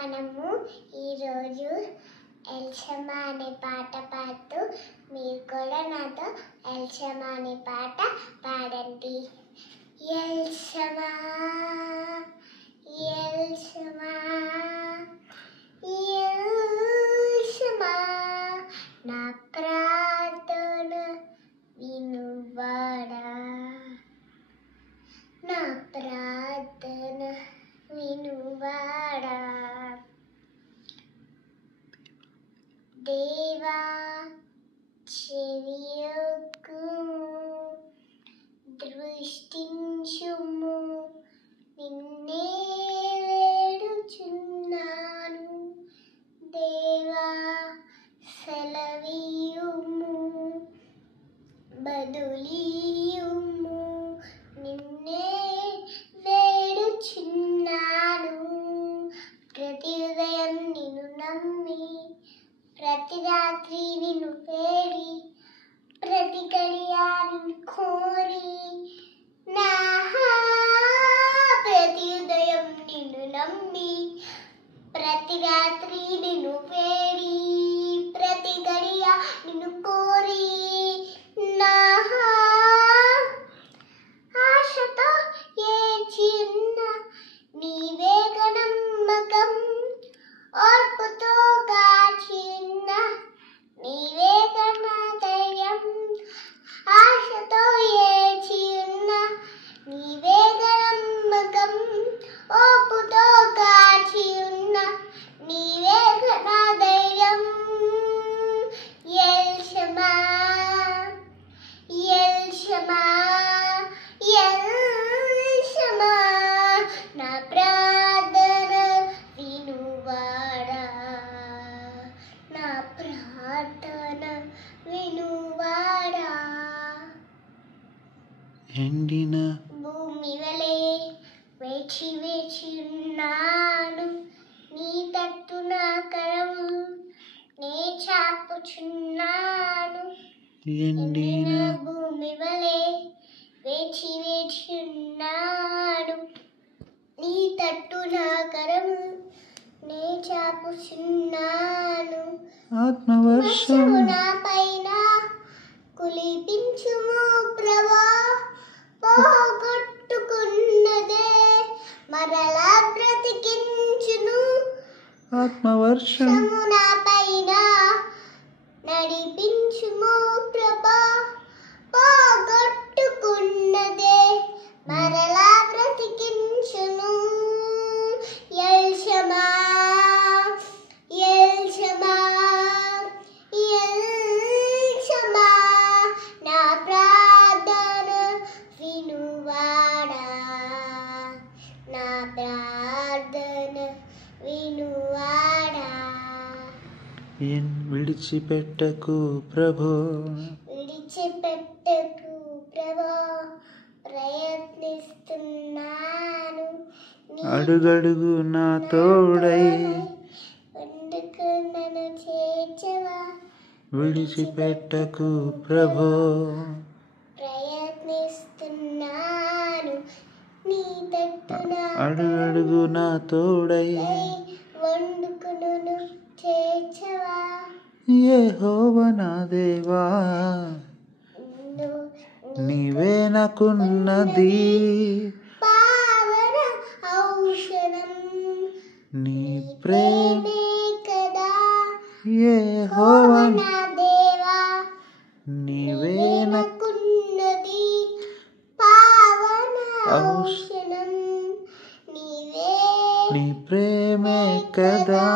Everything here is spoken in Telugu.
మనము ఈరోజు ఎల్షమా అనే పాట పాడుతూ మీరు కూడా నాతో ఎల్షమా అనే పాట పాడండి. ఎల్షమా ఎల్షమా ఎల్షమా నా ప్రార్థన వినువాడా, నా ప్రార్థన వినువాడా. దేవా చెవియొగ్గుము, దృష్టించుము, నిన్నే వేడుచున్నాను. దేవా సెలవీయుము, బదులీయుము, నిన్నే వేడుచున్నాను. ప్రతి ఉదయం నిన్ను నమ్మి, ప్రతి రాత్రి నిన్ను వేడి, ప్రతి గడియా నిన్ను కోరి, నా ప్రతి ఉదయం నిన్ను నమ్మి, ప్రతి రాత్రి నిన్ను వేడి, ప్రతి గడియా నిన్ను కోరి, నా ఆశతో ఏడ్చి ఉన్న నీవేగ నమ్మకం, ఓర్పుతో కాచి ఉన్న నీవేగ నా ధైర్యం. ఆశతో ఏడ్చి ఉన్న నీవేగ నమ్మకం, ఓర్పుతో కాచి ఉన్న నీవేగ నా ధైర్యం. ఎల్షమా ఎల్షమా ఎల్షమా నా ప్రార్థన వినువాడా, నా ప్రార్థన వినువాడా. ఎండిన భూమి వలె వేచి వేచి ఉన్నాను, నీ తట్టు నా కరం నే చాపుచున్నాను. ఎండిన భూమి వలె వేచి వేచి ఉన్నాను, నీ తట్టు నా కరం నే చాపుచున్నాను. ఆత్మవర్షము నా పైన కులిపించుము ప్రభా, పోగొట్టుకున్నదే మరలా బ్రతికించును. ఆత్మవర్షము నా పైన నడిపించుము ప్రభా, పోగొట్టుకున్నదే మరలా బ్రతికించును. ఎల్షమా ఎల్షమా ఎల్షమా నా ప్రార్థన వినువాడా, నా ప్రార్థన వినువాడా. విడిచిపెట్టకు ప్రభో, విడిచిపెట్టకు ప్రభా, ప్రయత్నిస్తున్నాను. అడుగడుగు నా తోడై వండుకు నన్ను చేర్చవా. విడిచిపెట్టకు ప్రభో, ప్రయత్నిస్తున్నాను. నీ తట్టు నా అడుగడుగు నా తోడై వండుకు నన్ను చేర్చవా. యెహోవా నా దేవా, నీవే నాకున్నది పావన ఔషధం, నీ ప్రేమ ప్రేమే కదా. యెహోవా నా దేవా, నీవే నాకున్నది పావన ఔషధం, ఔషధం, నీవే నీ ప్రేమే కదా.